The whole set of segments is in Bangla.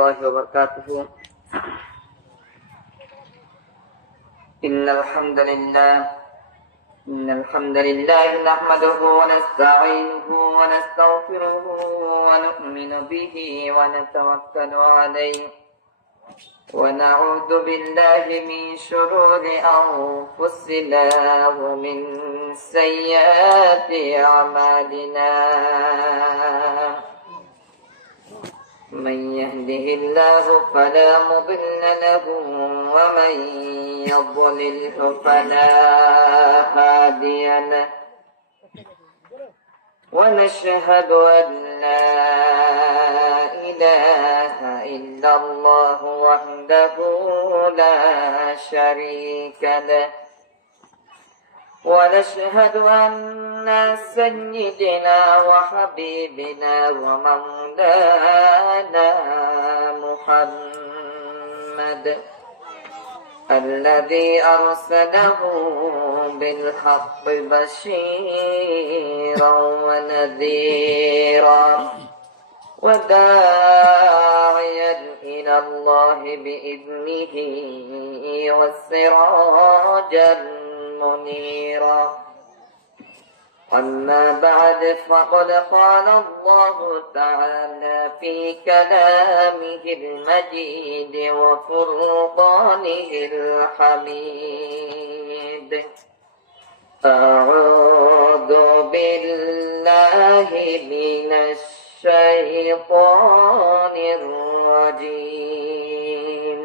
الله وبركاته. إن الحمد لله نحمده ونستعينه ونستغفره ونؤمن به ونتوكل عليه ونعوذ بالله من شرور أنفسنا ومن سيئات أعمالنا. من يهده الله فلا مضل له ومن يضلله فلا هادي له ونشهد أن لا إله إلا الله وحده لا شريك له ونشهد أن سيدنا وحبيبنا ومولانا محمد الذي أرسله بالحق بشيرا ونذيرا وداعيا إلى الله بإذنه وسراجا منيرا. أما بعد فقد قال الله تعالى في كلامه المجيد وفرقانه الحميد: أعوذ بالله من الشيطان الرجيم.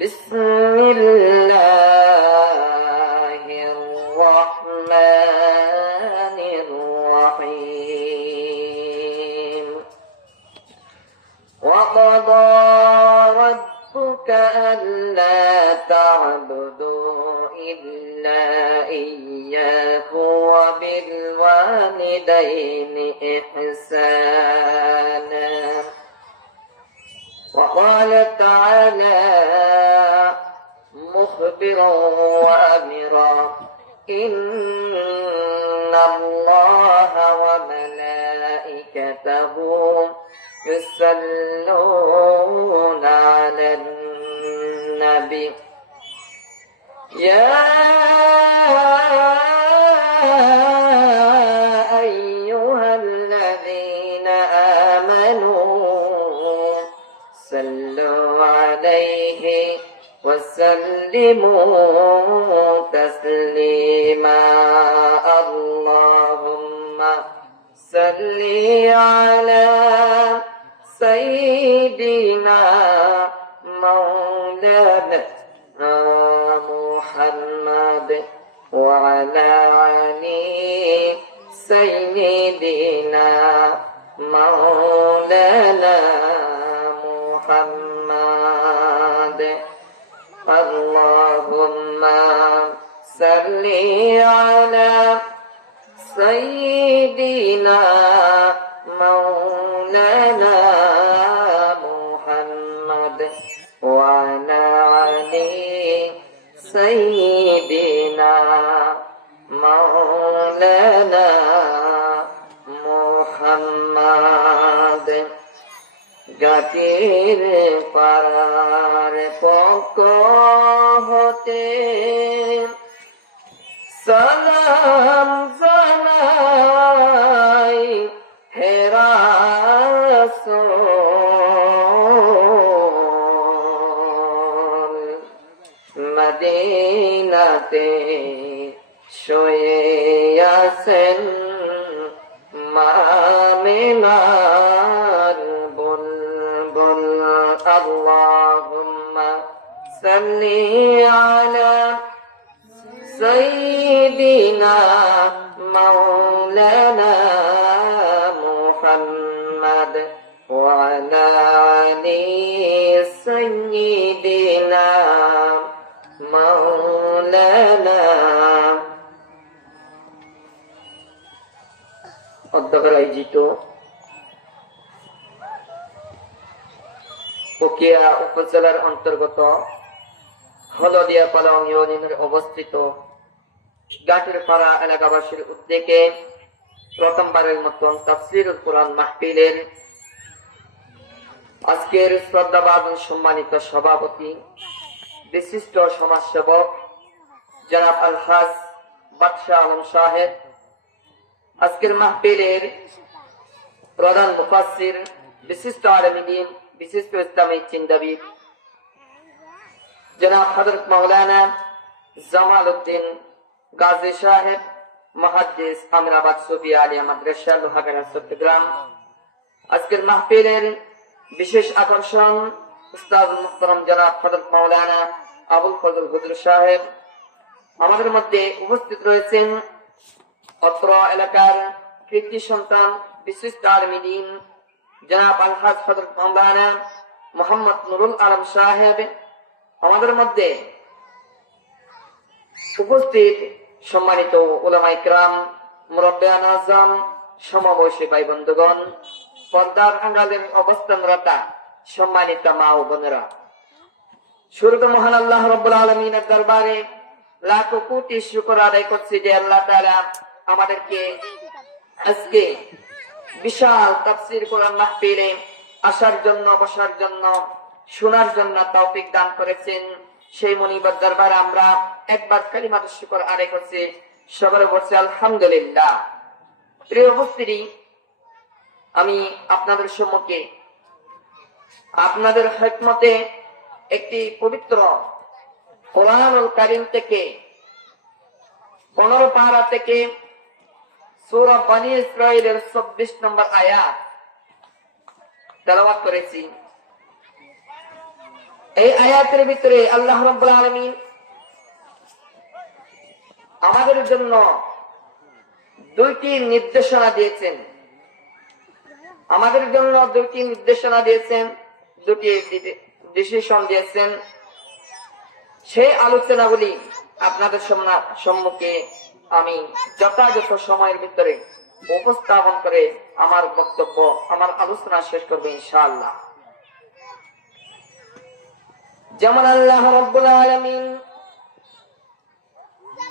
بسم الله الرحمن الرحيم. وقضى ربك ألا تعبدوا إلا إياه وبالوالدين إحسانا. وقال تعالى مخبرا وأمرا: إن الله وملائكته يصلون على النبي يا أيها الذين آمنوا صلوا عليه وسلموا تسليما. اللهم صل على سيدنا مولانا محمد وعلى آل سيدنا مولانا محمد. اللهم صل على سيدنا مولانا محمد وعلى آل سيدنا مولانا محمد। গাতির পাড়ার পক্ষ হতে সালাম জানাই হে রাসূল। মদিনাতে শুয়ে আছেন আমিনার বুলবুল। আল্লাহুম্মা সাল্লি আলা সাইয়্যিদিনা মাওলানা মুহাম্মদ ওয়া আলা আলি সাইয়্যিদিনা মাওলানা। অধ্যক্ষের আয়োজিত উকিয়া উপজেলার অন্তর্গত হলদিয়া পালং ইউনিয়নের অবস্থিত গাটের পাড়া এলাকাবাসীর উদ্যোগে প্রথমবারের মতন তাফসীরুল কুরআন মাহফিলের আজকের শ্রদ্ধাভাজন সম্মানিত সভাপতি, বিশিষ্ট সমাজসেবক জনাব আলহাজ বাদশাহ আলম সাহেব, আজকের মাহফিলের প্রধান মুফাসসির, বিশিষ্ট আলেমে দ্বীন, বিশিষ্ট ইসলামিক চিন্তাবিদ জনাব হযরত মাওলানা জামাল উদ্দিন গাজী সাহেব, মুহাদ্দিস, আমিরাবাদ সুফিয়া আলিয়া মাদ্রাসা, লোহাগাড়া, চট্টগ্রাম। আজকের মাহফিলের বিশেষ আকর্ষণ উস্তাদ মুহতারাম জনাব হযরত মাওলানা আবুল ফজল হুজুর সাহেব। আমাদের মধ্যে উপস্থিত রয়েছেন অত্র এলাকার কৃতি সন্তান, বিশিষ্ট আলেমে দ্বীন জনাব আলহাজ হযরত মাওলানা মোহাম্মদ নুরুল আলম সাহেব। আমাদের মধ্যে উপস্থিত সম্মানিত উলামা ইকরাম, মুরব্বিয়ান আযম, সমবয়সী ভাই বন্ধুগণ, পর্দার আড়ালের অবস্থানরত সম্মানিত মা ও বোনেরা, শুরুতে মহান আল্লাহ রাব্বুল আলামিনের দরবারে লাখো কোটি শুকর আদায় করছি যে আল্লাহ তাআলা আমাদেরকে আজকে বিশাল তাফসীর কোরআন মাহফিলে আসার জন্য, বসার জন্য, শোনার জন্য তৌফিক দান করেছেন। সেই মুনিবার দরবারে আমরা একবার কালিমাতুশ শুকর আদায় করছি, সবার বলছি আলহামদুলিল্লাহ। প্রিয় উপস্থিতি, আমি আপনাদের সম্মুখে আপনাদের হিকমতে একটি পবিত্র কোরআনুল কারীম থেকে 15 পারা থেকে সূরা বনী ইসরাঈলের 24 নম্বর আয়াত তেলাওয়াত করেছি। এই আয়াতের ভিতরে আল্লাহ রাব্বুল আলামিন আমাদের জন্য দুইটি নির্দেশনা দিয়েছেন, আমাদের জন্য দুইটি নির্দেশনা দিয়েছেন, দুটি ডিসিশন দিয়েছেন। সেই আলোচনাগুলি আপনাদের সম্মুখে আমি যথাযথ সময়ের ভিতরে উপস্থাপন করে আমার বক্তব্য, আমার আলোচনা শেষ করব ইনশাআল্লাহ। যেমন আল্লাহ রাব্বুল আলামিন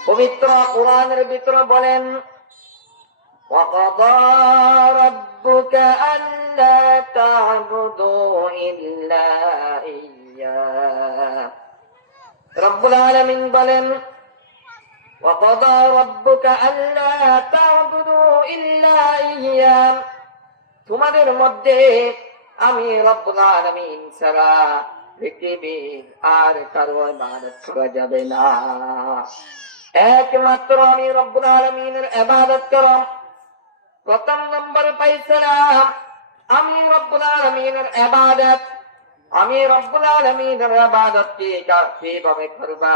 পবিত্র কোরআনের ভিতরে বলেন, وَقَضَى رَبُّكَ أَلَّا تَعْبُدُوا إِلَّا إِيَّاهُ। রব্বুল আলামিন বলেন, وَقَضَى رَبُّكَ أَلَّا تَعْبُدُوا إِلَّا إِيَّاهُ। তোমাদের মধ্যে আমি রব্বুল আলামিন ছাড়া পৃথিবীর আর কারো ইবাদত করা যাবে না, একমাত্র আমি রব্বুল আলামিনের ইবাদত করো। প্রথম নম্বর পাইছিলা আমি রব্বুল আলামিনের ইবাদত। আমি রব্বুল আলামিনের ইবাদত কিভাবে করবা,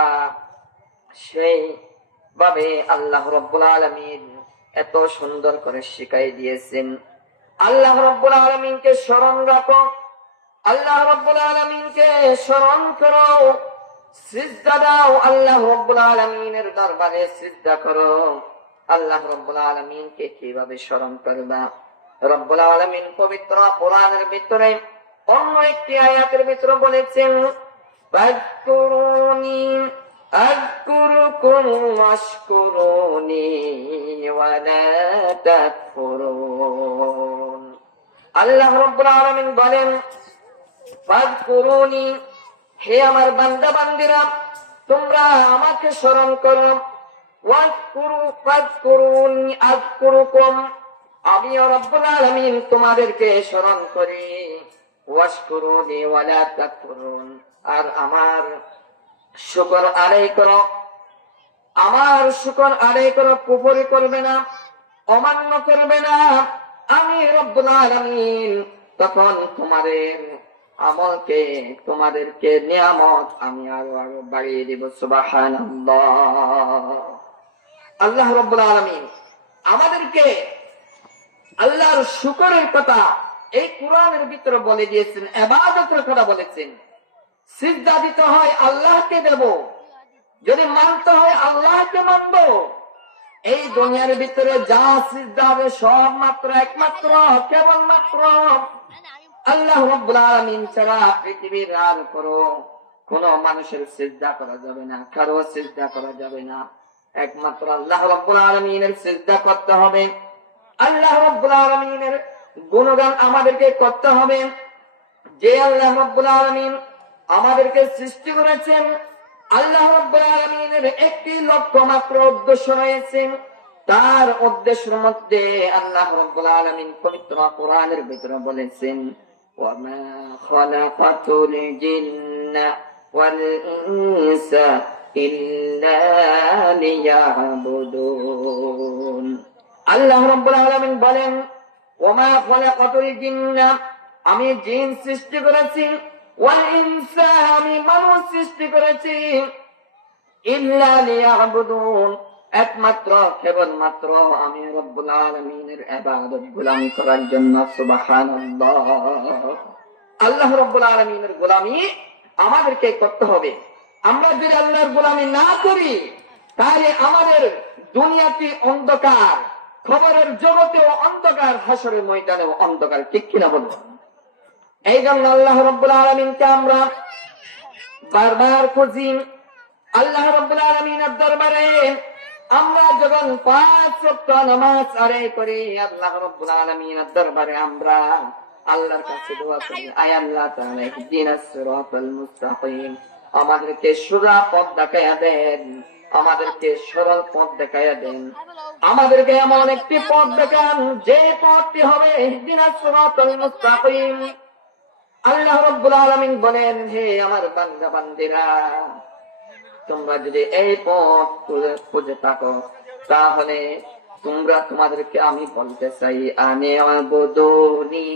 সেই ভাবে আল্লাহ রব্বুল আলামিন এত সুন্দর করে শিখাই দিয়েছেন। আল্লাহ রব্বুল আলামিনকে স্মরণ রাখো, আল্লাহ রব্বুল আলামিনকে স্মরণ করো, সিজদা দাও, আল্লাহ রব্বুল আলামিনের দরবারে সিজদা করো। আল্লাহ রব্বুল আলামিনকে কিভাবে স্মরণ করবা? রব্বুল আলামিন পবিত্র কোরআনের ভিতরে অন্য একটি আয়াতের ভিতরে বলেছেন, ফাযকুরুনি আযকুরুকুম ওয়াশকুরুনি ওয়া লা তাকফুরুন। আল্লাহ রব্বুল আলামিন বলেন, ফাযকুরুনি, হে আমার বান্দা বান্দিরা, তোমরা আমাকে স্মরণ করো, ফাযকুরুনি আযকুরুকুম, আমি রব্বুল আলামিন তোমাদেরকে স্মরণ করি, ওয়াশকুরুনি ওয়া লা তাকফুরুন, আর আমার শুকর আদায় করো, আমার শুকর আদায় করো, কুফর করবে না, অমান্য করবে না। আমি রব্বুল আলামিন তখন তোমাদের আমলকে, তোমাদেরকে নিয়ামত আমি আরো আরো বাড়িয়ে দিব। সুবহানাল্লাহ। আল্লাহ রাব্বুল আলামিন আমাদেরকে আল্লাহর শুকরের কথা এই কোরআনের ভিতরে বলে দিয়েছেন, ইবাদতের কথা বলেছেন। সিজদা দিতে হয় আল্লাহকে দেব, যদি মানতে হয় আল্লাহকে মানব। এই দুনিয়ার ভিতরে যা সিজদা হবে সব মাত্র একমাত্র কেবলমাত্র আল্লাহ রাব্বুল আলামিন ছাড়া পৃথিবীর আর কোন মানুষের সিজদা করা যাবে না, কারো সিজদা করা যাবে না, একমাত্র আল্লাহ রাব্বুল আলামিনের সিজদা করতে হবে। আল্লাহ রাব্বুল আলামিনের গুণগান আমাদেরকে করতে হবে। যে আল্লাহ রাব্বুল আলামিন আমাদেরকে সৃষ্টি করেছেন, আল্লাহ রাব্বুল আলামিনের একটি লক্ষ্য মাত্র উদ্দেশ্য রয়েছে। তার উদ্দেশ্যের মধ্যে আল্লাহ রাব্বুল আলামিন পবিত্র কোরআনের ভিতরে বলেছেন, ওয়ামা খালাকাতুল জিন্না ওয়াল ইনসা ইল্লা লিয়াবুদুন। আল্লাহ রাব্বুল আলামিন বলেন, ওয়ামা খালাকাতুল জিন্না, আমি জিন সৃষ্টি করেছি, ওয়াল ইনসা, আমি মানুষ সৃষ্টি করেছি, ইল্লা লিয়াবুদুন, একমাত্র কেবলমাত্র আমি রব্বুল আলামিনের ইবাদত গোলামি করার জন্য। সুবহানাল্লাহ। আল্লাহ রব্বুল আলামিনের গোলামি আমাদেরকে করতে হবে। আমরা যদি আল্লাহর গোলামি না করি, তাহলে আমাদের দুনিয়াতে অন্ধকার, খবরের জগতেও অন্ধকার, হাসরের ময়দানেও অন্ধকার। ঠিক কিনা বলবো? এই জন্য আল্লাহ রব্বুল আলামিনকে আমরা বারবার খুঁজি। আল্লাহ রব্বুল আলামিনের দরবারে আমরা যখন 5 ওয়াক্ত নামাজ আদায় করি, আল্লাহ রব্বুল আলামিনের দরবারে আমরা আল্লাহর কাছে দোয়া করি, আয় আল্লাহ তাআলা ইহদিনাস সিরাতাল মুস্তাকিম, আমাদেরকে সোজা পথ দেখাইয়া দেন, আমাদেরকে সরল পথ দেখাইয়া দেন, আমাদেরকে এমন একটি পথ দেখান যে পথটি হবে ইহদিনাস সিরাতাল মুস্তাকিম। আল্লাহ রাব্বুল আলামিন বলেন, হে আমার বান্দা বান্দীরা, তোমরা যদি এই পথ খুঁজে থাকো, তাহলে তোমাদেরকে আমি বলতে চাই, আনে আবুদুনি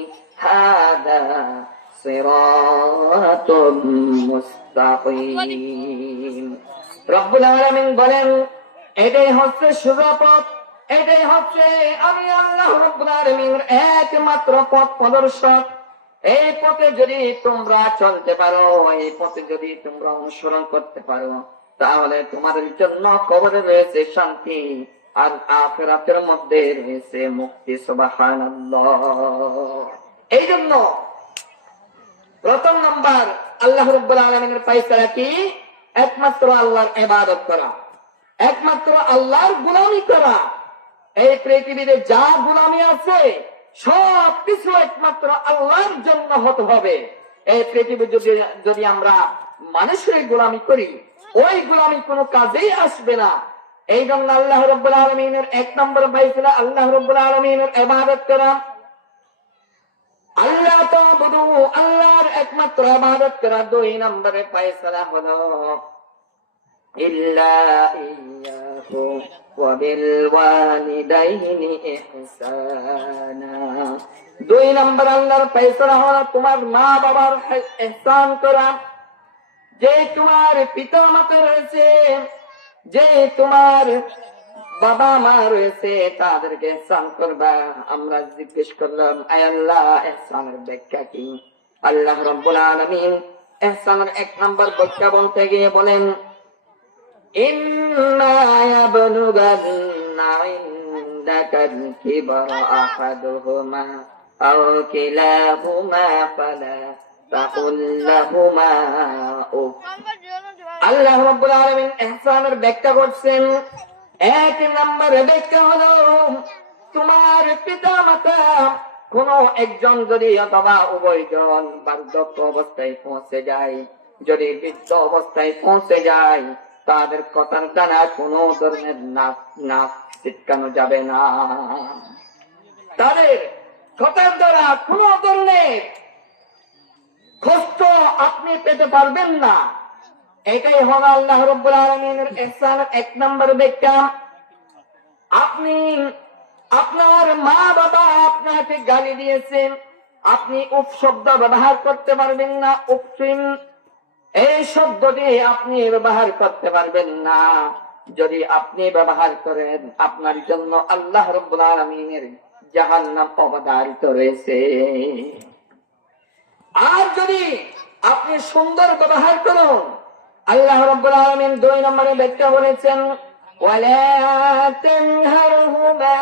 হাদা সিরাতুম মুস্তাকিম। রব্বুল আলামিন বলেন, এটাই হচ্ছে সোজা পথ, এটাই হচ্ছে আমি আল্লাহ রব্বুল আলামিনের একমাত্র পথ প্রদর্শক। এই পথে যদি তোমরা চলতে পারো, এই পথে যদি তোমরা অনুসরণ করতে পারো, তাহলে তোমাদের জন্য কবরে রয়েছে শান্তি, আর আখিরাতের মধ্যে রয়েছে মুক্তি। সুবহানাল্লাহ। এই জন্য প্রথম নাম্বার আল্লাহ রাব্বুল আলামিনের ফায়সালা কি? একমাত্র আল্লাহর ইবাদত করা, একমাত্র আল্লাহর গোলামি করা। এই পৃথিবীতে যা গোলামি আছে সব কিছু একমাত্র আল্লাহর জন্য হতে হবে। এই পৃথিবী যদি আমরা মানুষের গোলামি করি, ওই গোলামি কোনো কাজেই আসবে না। এই জন্য আল্লাহ রাব্বুল আলামিনের 1 নম্বর ফায়সালা আল্লাহ রাব্বুল আলামিনের ইবাদত করা। আল্লাহ তাআবুদু, আল্লাহর একমাত্র ইবাদত করা। 2 নম্বরে ফায়সালা হলো ইল্লা ইয়্যাহু ওয়া বিল ওয়ালিদাইনি ইহসানা। 2 নম্বর আল্লাহর ফায়সালা হলো তোমার মা বাবার ইহসান করা। যে তোমার পিতা মাতা রয়েছে, যে তোমার বাবা মা রয়েছে, তাদেরকে ইহসান করবা। আমরা জিজ্ঞেস করলাম, আয় আল্লাহ, ইহসানের ব্যাখ্যা কি? আল্লাহ রাব্বুল আলামিন ইহসানের 1 নম্বর ব্যাখ্যা বলতে গিয়ে বলেন, ইম্মা ইয়াবলুগান্না ইনদাকাল কিবরা আহাদুহুমা আও কিলাহুমা ফালা তাকুল লাহুমা উফ। আল্লাহ রাব্বুল আলামিন ইহসানের ব্যাখ্যা করছেন। 1 নম্বরে ব্যাখ্যা হলো তোমার পিতা মাতা কোন একজন যদি অথবা উভয়জন বার্ধক্য অবস্থায় পৌঁছে যায়, যদি বৃদ্ধ অবস্থায় পৌঁছে যায়, তাদের কথার দ্বারা কোনো ধরনের নাক ছিটকানো যাবে না। তাদের কথার দ্বারা কোনো ধরনের কষ্ট আপনি পেতে পারবেন না। এটাই হলো আল্লাহ রাব্বুল আলামিনের ইহসানের 1 নম্বর ব্যাখ্যা। আপনি আপনার মা বাবা আপনাকে গালি দিয়েছেন, আপনি উফ শব্দ ব্যবহার করতে পারবেন না। উফিন এই শব্দটি আপনি ব্যবহার করতে পারবেন না। যদি আপনি ব্যবহার করেন, আপনার জন্য আল্লাহ রাব্বুল আলামিনের জাহান্নাম অবধারিত রয়েছে। আর যদি আপনি সুন্দর ব্যবহার করুন, আল্লাহ রাব্বুল আলামিন 2 নম্বরে ব্যাখ্যা বলেছেন, ওয়ালা তানহারহুমা।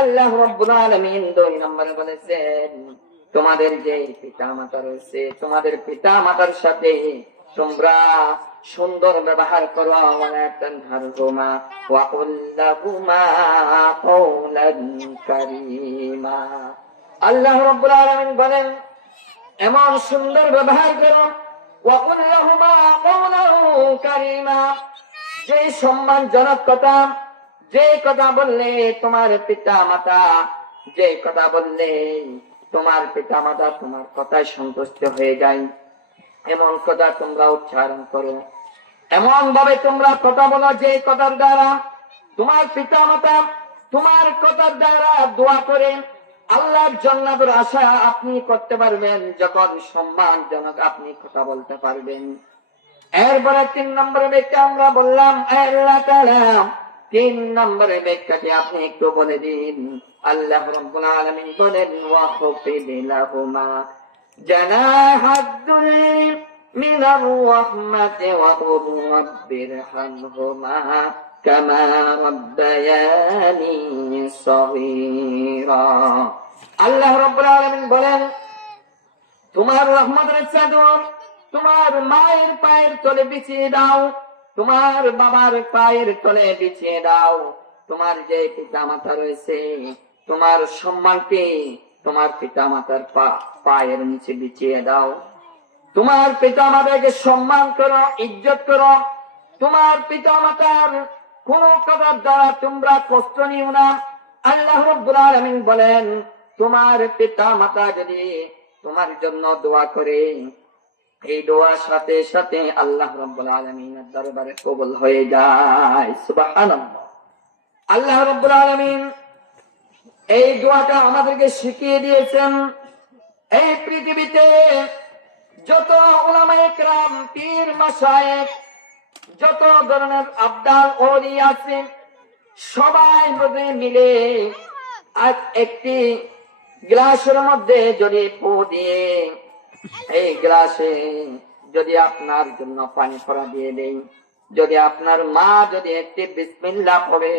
আল্লাহ রাব্বুল আলামিন 2 নম্বরে বলেছেন, তোমাদের যে পিতামাতা রয়েছে, তোমাদের পিতামাতার সাথে তোমরা সুন্দর ব্যবহার করো। ওয়ালা তানহারহুমা ওয়া কুল লাহুমা কাওলান কারীমা। আল্লাহ রাব্বুল আলামিন বলেন, এমন সুন্দর ব্যবহার করো। ওয়াকুল লাহুমা কওলান কারীমা, যে সম্মানজনক কথা, যে কথা বললে তোমার পিতা মাতা, যে কথা বললে তোমার পিতা মাতা তোমার কথায় সন্তুষ্ট হয়ে যায়, এমন কথা তোমরা উচ্চারণ করো। এমন ভাবে তোমরা কথা বলো যে কথার দ্বারা তোমার পিতা মাতা তোমার কথার দ্বারা দোয়া করে আল্লাহর জান্নাতের আশা আপনি করতে পারবেন, যখন সম্মানজনক আপনি কথা বলতে পারবেন। এরপরে 3 নম্বরের ব্যাখ্যা আমরা বললাম। আল্লাহ তাআলা 3 নম্বরের ব্যাখ্যাটি আপনি একটু বলে দিন। আল্লাহ রাব্বুল আলামিন বলেন, ওয়া খুফিদ লাহুমা জানাহাদ-দুল মিনার রাহমাতি ওয়া কুর রাব্বিরহামহুমা কামা রাব্বায়ানি সগীরা। আল্লাহ রাব্বুল আলামিন বলেন, তোমার রহমতের চাদর তোমার মায়ের পায়ের তলে বিছিয়ে দাও, তোমার বাবার পায়ের তলে বিছিয়ে দাও। তোমার যে পিতা মাতা রয়েছে, তোমার সম্মানকে তোমার পিতা মাতার পায়ের নিচে বিছিয়ে দাও। তোমার পিতা মাতাকে সম্মান করো, ইজ্জত করো। তোমার পিতা মাতার কোন কথার দ্বারা তোমরা কষ্ট নিও না। আল্লাহ রাব্বুল আলামিন বলেন, তোমার পিতা মাতা যদি তোমার জন্য দোয়া করে, এই দোয়ার সাথে সাথে আল্লাহ রাব্বুল আলামিনের দরবারে কবুল হয়ে যায়। সুবহানাল্লাহ। আল্লাহ রাব্বুল আলামিন এই দোয়াটা আমাদেরকে শিখিয়ে দিয়েছেন। এই পৃথিবীতে যত উলামায়ে কেরাম, পীর মাশায়েখ, যত ধরনের আবদাল ওলি আছে, সবাই মিলে একটি গ্লাসের মধ্যে যদি ফু দিয়ে এই গ্লাসে যদি আপনার জন্য পানি ভরা দিয়ে দেই, যদি আপনার মা যদি একটি বিসমিল্লাহ পড়ে,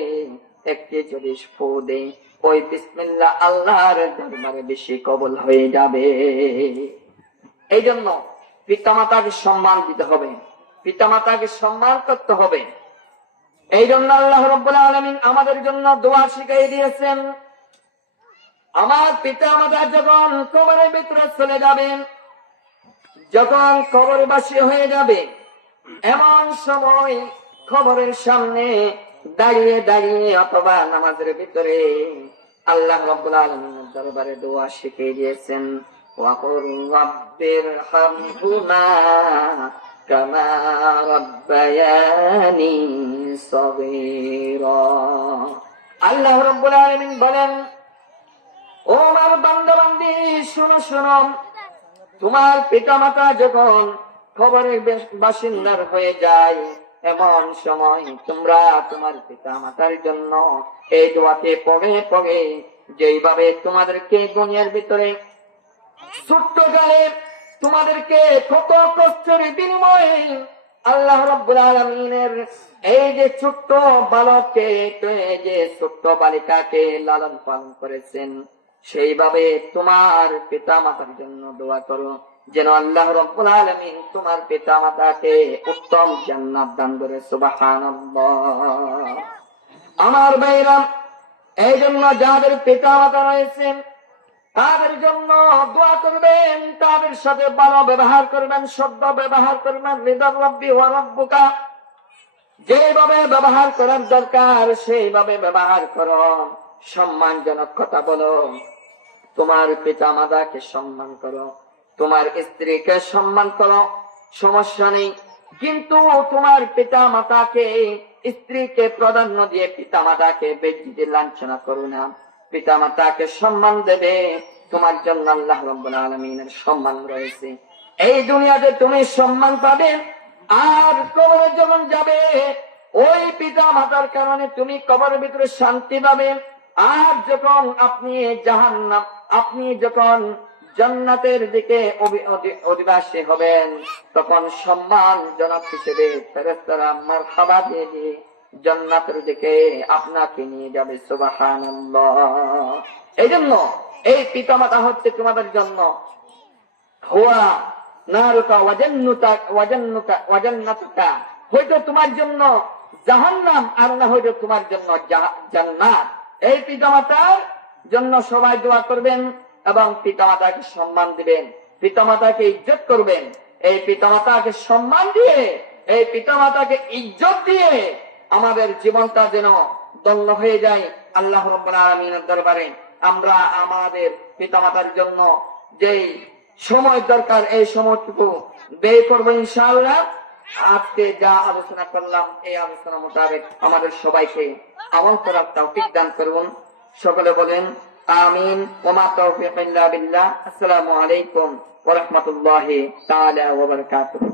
একটি যদি ফু দেই, ওই বিসমিল্লাহ আল্লাহর দরবারে বেশি কবুল হয়ে যাবে। এই জন্য পিতামাতাকে সম্মান দিতে হবে, পিতামাতাকে সম্মান করতে হবে। এই জন্য আল্লাহ রাব্বুল আলামিন আমাদের জন্য দোয়া শিখিয়ে দিয়েছেন। আমার পিতা মাতা যখন কবরের ভিতরে চলে যাবেন, যখন কবরবাসী হয়ে যাবে, এমন সময় কবরের সামনে দাঁড়িয়ে দাঁড়িয়ে অথবা নামাজের ভিতরে আল্লাহ রাব্বুল আলামিনের দরবারে দোয়া শিখিয়ে দিয়েছেন, ওয়া কুর রাব্বিরহামহুমা কামা রাব্বায়ানি সগীরা। আল্লাহ রাব্বুল আলামিন বলেন, ও আমার বান্দা বান্দি, শোনো শোনো, তোমার পিতা মাতা যখন কবরের বাসিন্দার হয়ে যায়, এমন সময় তোমরা তোমার পিতা মাতার জন্য এই দোয়াতে পড়ে পড়ে, যেইভাবে তোমাদেরকে দুনিয়ার ভিতরে ছোট্ট গায়ে তোমাদেরকে কত কষ্টের বিনিময়ে আল্লাহ রাব্বুল আলামিনের এই যে ছোট্ট বালককে, এই যে ছোট্ট বালিকাকে লালন পালন করেছেন, সেইভাবে তোমার পিতা মাতার জন্য দোয়া করো, যেন আল্লাহ রাব্বুল আলামিন তোমার পিতা মাতাকে উত্তম জান্নাত দান করে। সুবহানাল্লাহ। আমার ভাইরা, এই জন্য যাদের পিতা মাতা রয়েছেন তাদের জন্য দোয়া করবেন, তাদের সাথে ভালো ব্যবহার করবেন, সদ্য ব্যবহার করবেন। রিদা রাব্বি ওয়া রাব্বুকা, যেভাবে ব্যবহার করার দরকার সেইভাবে ব্যবহার করো। সম্মানজনক কথা বলো, তোমার পিতা মাতাকে সম্মান করো, তোমার স্ত্রীকে সম্মান করো, সমস্যা নেই। কিন্তু তোমার পিতা মাতাকে, স্ত্রীকে প্রাধান্য দিয়ে পিতা মাতাকে বেজ্জতি লাঞ্ছনা করো না। পিতা মাতাকে সম্মান দেবে, তোমার জন্য আল্লাহ রাব্বুল আলামিনের সম্মান রয়েছে। এই দুনিয়াতে তুমি সম্মান পাবে, আর কবরে যখন যাবে ওই পিতা মাতার কারণে তুমি কবরের ভিতরে শান্তি পাবে। আর যখন আপনি যখন জান্নাতের দিকে অধিবাসী হবেন, তখন সম্মানজনক হিসেবে ফেরেশতারা মারহাবা দিয়ে দিয়ে জান্নাতের দিকে আপনাকে নিয়ে যাবে। সুবহানাল্লাহ। এই জন্য এই পিতা মাতা হচ্ছে তোমাদের জন্য হুয়া নারুকা ওয়াজান্নাতুকা, হয়তো তোমার জন্য জাহান্নাম, আর না হয়তো তোমার জন্য জান্নাত। এই পিতা মাতার জন্য সবাই দোয়া করবেন এবং পিতা মাতাকে সম্মান দিবেন। পিতামাতাকে ইজ্জত করবেন, এই পিতামাতাকে সম্মান দিয়ে, এই পিতামাতাকে ইজ্জত দিয়ে আমাদের জীবনটা যেন ধন্য হয়ে যায় আল্লাহ রাব্বুল আলামিনের দরবারে। আমরা আমাদের পিতামাতার জন্য যেই সময় দরকার এই সময়টুকু ব্যয় করবো ইনশাআল্লাহ। আজকে যা আলোচনা করলাম এই আলোচনা মোতাবেক আমাদের সবাইকে আমল করার তৌফিক দান করুন। সকলে বলেন আমিন। ওয়া মা তাওফীক ইল্লা বিল্লাহ। আসসালামু আলাইকুম ওয়া রাহমাতুল্লাহি তাআলা ওয়া বারাকাতুহু।